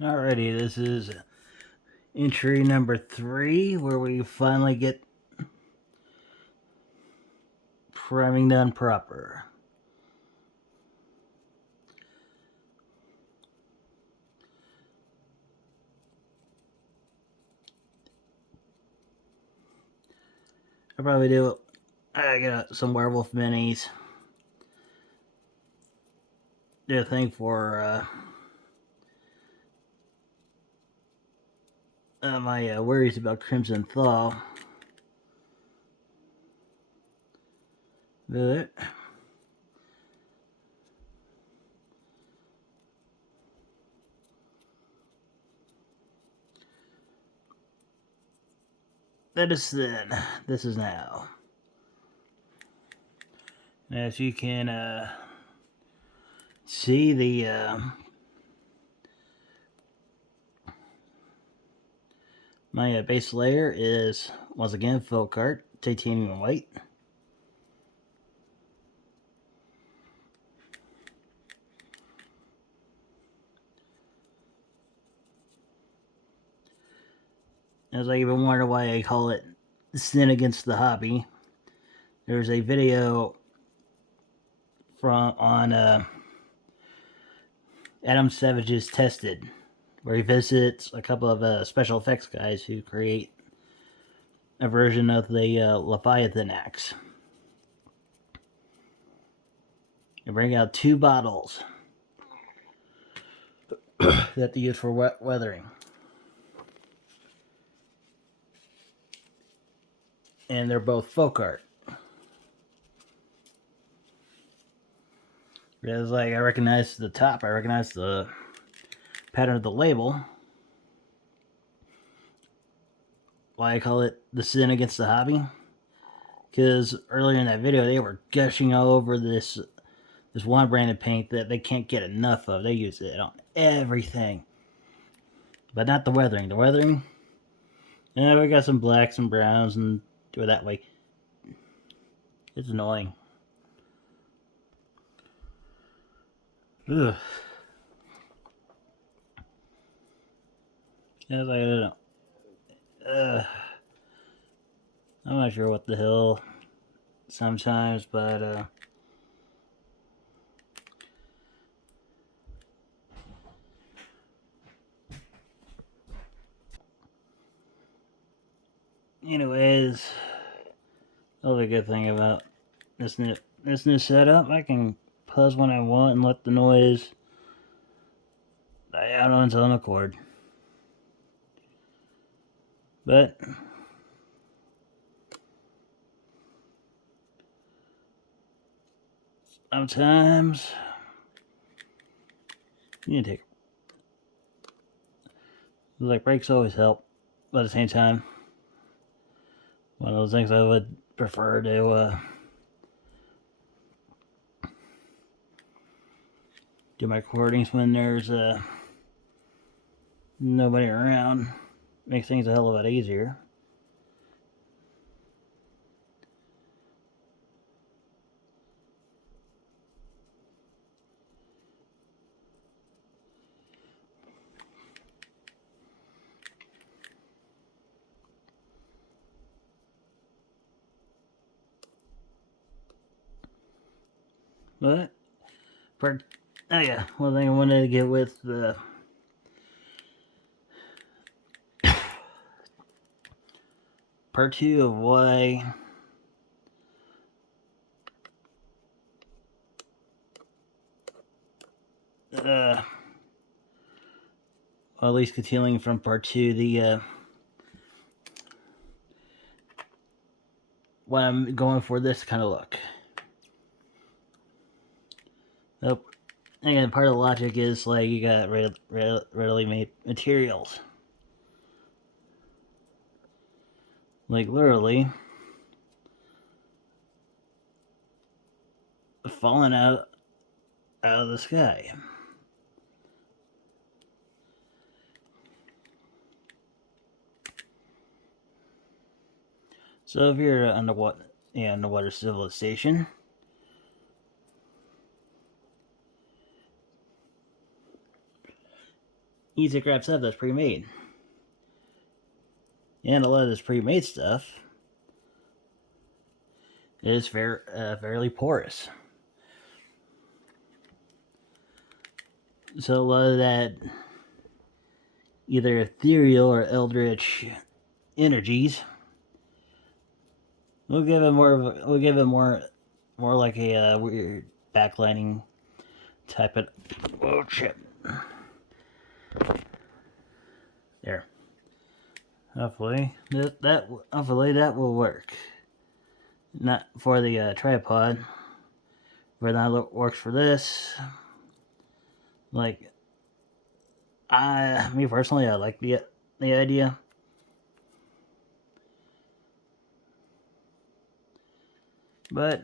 Alrighty, this is entry number 3, where we finally get priming done proper. I'll probably do I got some werewolf minis. Do a thing for my worries about Crimson Thaw. But that is then. This is now. As you can see, the my base layer is once again Folk Art Titanium White. As I even wonder why I call it Sin Against the Hobby. There's a video on Adam Savage's Tested, where he visits a couple of special effects guys who create a version of the Leviathan axe. They bring out 2 bottles that they use for weathering. And they're both folk art. It's like I recognize the top, I recognize the pattern of the label. Why I call it the Sin Against the Hobby? Because earlier in that video they were gushing all over this one brand of paint that they can't get enough of. They use it on everything. But not the weathering. The weathering, yeah, we got some blacks and browns and do it that way. It's annoying. Ugh. Yeah, like, I don't know. I'm not sure what the hell sometimes, but anyways, another good thing about this new setup, I can pause when I want and let the noise die out on its own accord. But sometimes you need to take, like, breaks always help, but at the same time, one of those things I would prefer to do my recordings when there's nobody around. Makes things a hell of a lot easier. But oh yeah, one thing I wanted to get with the part 2 of why well, at least continuing from part 2, the why I'm going for this kind of look. Nope. Again, part of the logic is like you got readily made materials. Like literally falling out of the sky. So if you're underwater civilization, easy to grab stuff that's pre-made. And a lot of this pre-made stuff is fairly porous. So a lot of that either ethereal or eldritch energies we'll give it more like a weird backlighting type of. Oh shit! There. Hopefully that will work. Not for the tripod, but that works for this. Like, me personally, I like the idea. But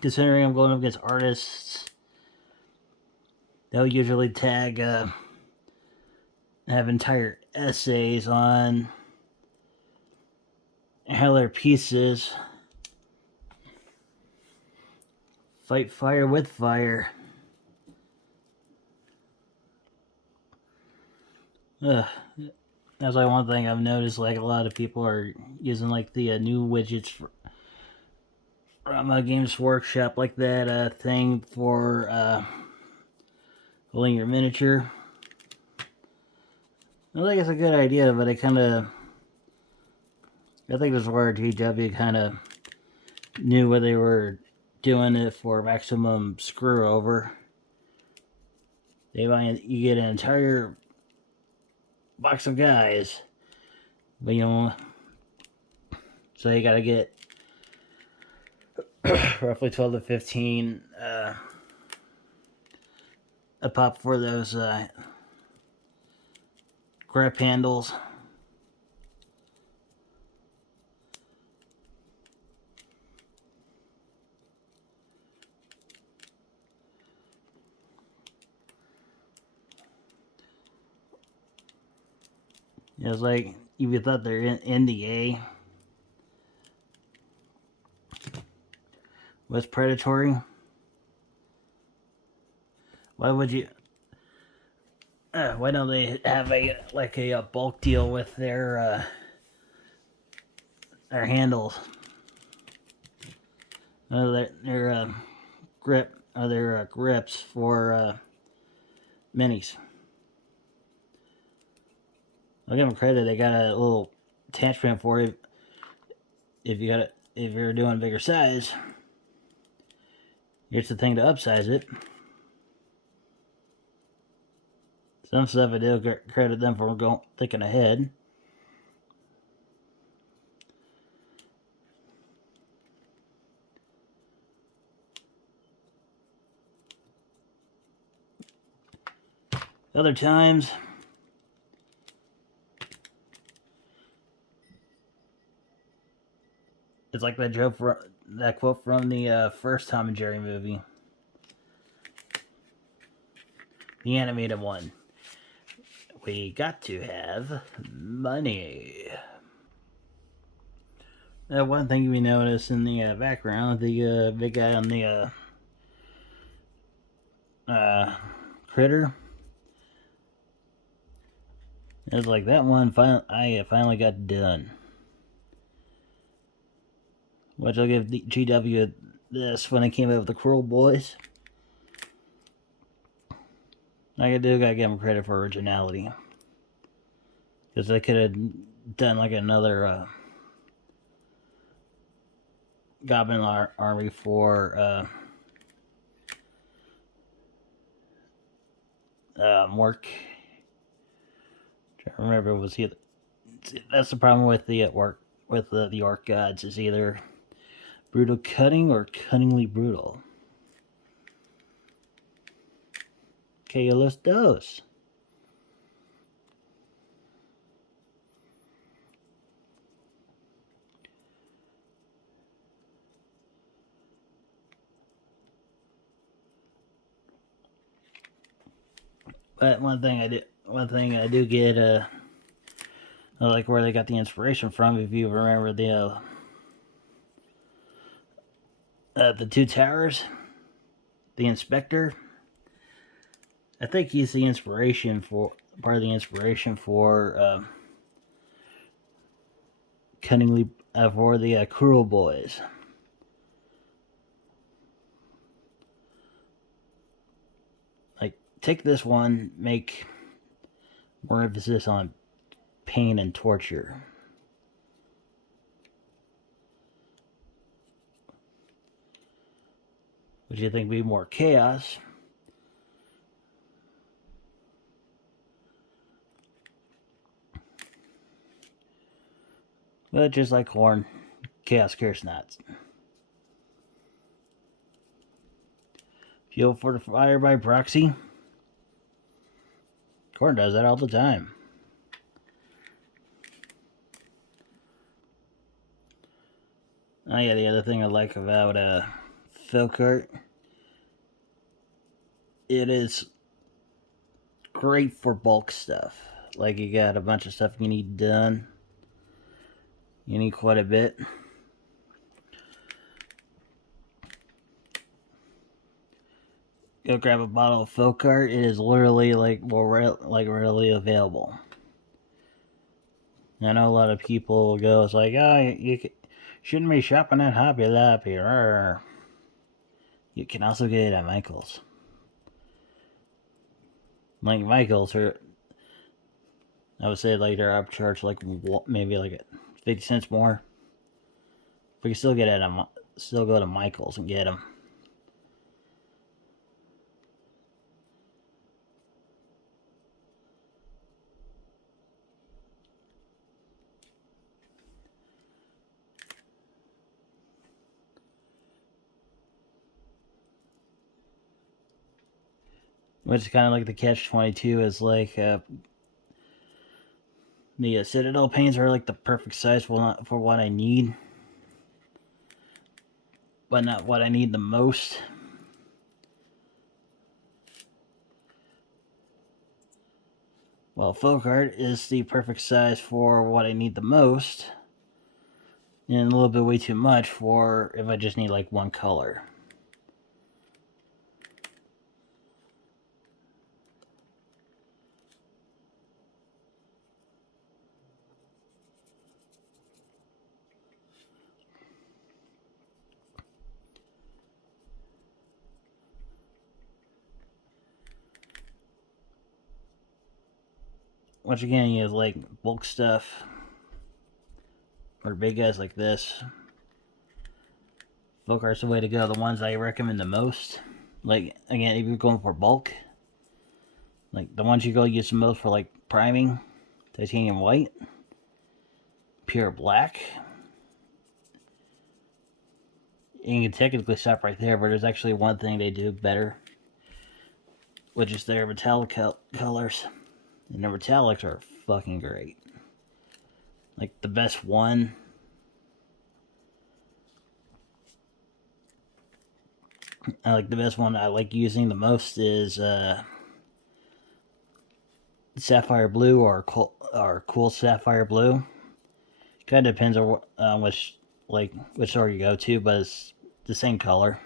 considering I'm going up against artists, they'll usually tag have entire essays on how their pieces fight fire with fire. That's like one thing I've noticed. Like, a lot of people are using like the new widgets from Games Workshop, like that thing for holding your miniature. I think it's a good idea, but I think this is where GW kind of knew what they were doing it for maximum screw over. You get an entire box of guys, but so you gotta get roughly 12 to 15 a pop for those grip handles. It's like, if you thought they're in NDA was predatory, why would you? Why don't they have a bulk deal with their handles? Their grips for minis. I'll give them credit. They got a little attachment for it. If you're doing bigger size, here's the thing to upsize it. Some stuff I do credit them for thinking ahead. Other times, it's like that quote from the first Tom and Jerry movie, the animated one. We got to have money. One thing we notice in the background, the big guy on the critter, it's like that one. I finally got done. Which I'll give the GW this when they came out with the Cruel Boys. Gotta give them credit for originality, because they could have done like another Goblin army for Mork. I remember it was either. That's the problem with the the orc gods, is either brutal cutting or cunningly brutal. Que los dos. But one thing I do get, I like where they got the inspiration from. If you remember the two towers, the inspector, I think he's the inspiration for part of the inspiration for Cunningly for the Cruel Boys. Like, take this one, make more emphasis on pain and torture. Would you think would be more chaos? But just like Horn, chaos cares not. Fuel for the fire by proxy. Korn does that all the time. Oh yeah, the other thing I like about Folkart, it is great for bulk stuff. Like, you got a bunch of stuff you need done. You need quite a bit. Go grab a bottle of Folkart. It is literally like readily available. I know a lot of people go, it's like, oh, you shouldn't be shopping at Hobby Lobby. You can also get it at Michael's. Like, Michael's are, I would say, like, they're upcharged like maybe like 50 cents more. But you still get it at still go to Michael's and get them. Which is kind of like the catch-22 is like the Citadel paints are like the perfect size for what I need, but not what I need the most. Well, Folkart is the perfect size for what I need the most, and a little bit way too much for if I just need like one color. Once again, you have like bulk stuff or big guys like this. Folkart's the way to go. The ones I recommend the most. Like, again, if you're going for bulk, like the ones you go use the most for like priming, titanium white, pure black. And you can technically stop right there, but there's actually one thing they do better, which is their metallic colors. And the metallics are fucking great. Like, the best one, I like using the most is Sapphire Blue or Cool Sapphire Blue. Kind of depends on which store you go to, but it's the same color.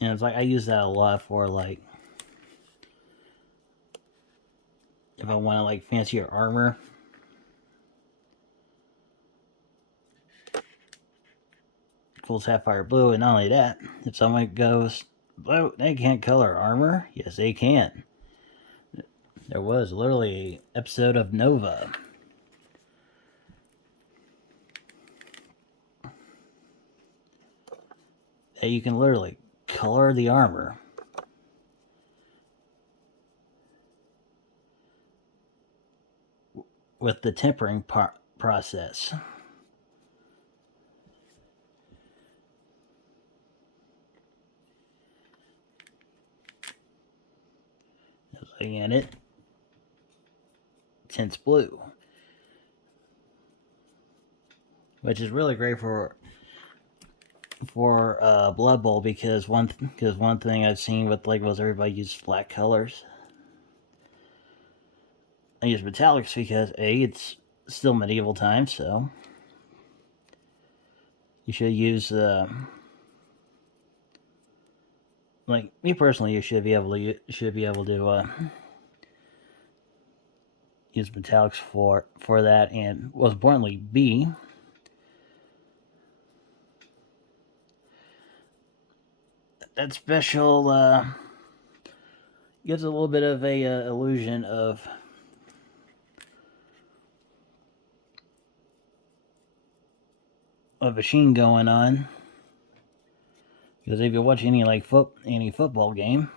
And it's like, I use that a lot for like, if I want to like fancier armor. Cool Sapphire Blue, and not only that, if someone goes, "Oh, they can't color armor," yes, they can. There was literally an episode of Nova that you can literally color the armor with the tempering process. And it tints blue, which is really great for Blood Bowl, because one thing I've seen with like was everybody uses flat colors. I use metallics because A, it's still medieval times, so you should use like me personally, you should be able to use metallics for that, and most importantly, B. That special gives a little bit of a illusion of a sheen going on. Because if you watch any any football game,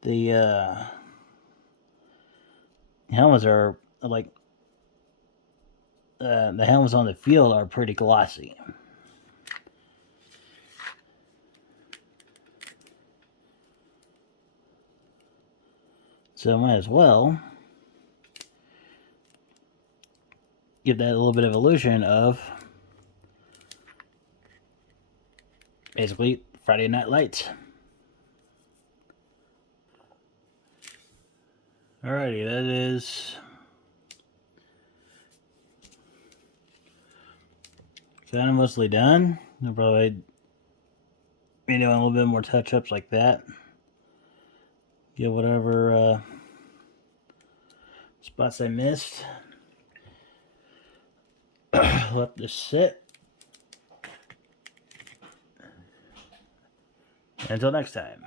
the helmets are like the helmets on the field are pretty glossy. So might as well give that a little bit of illusion of basically Friday Night Lights. Alrighty, that is kind of mostly done. I'll probably be doing a little bit more touch-ups like that. Get whatever spots I missed. Let this sit. Until next time.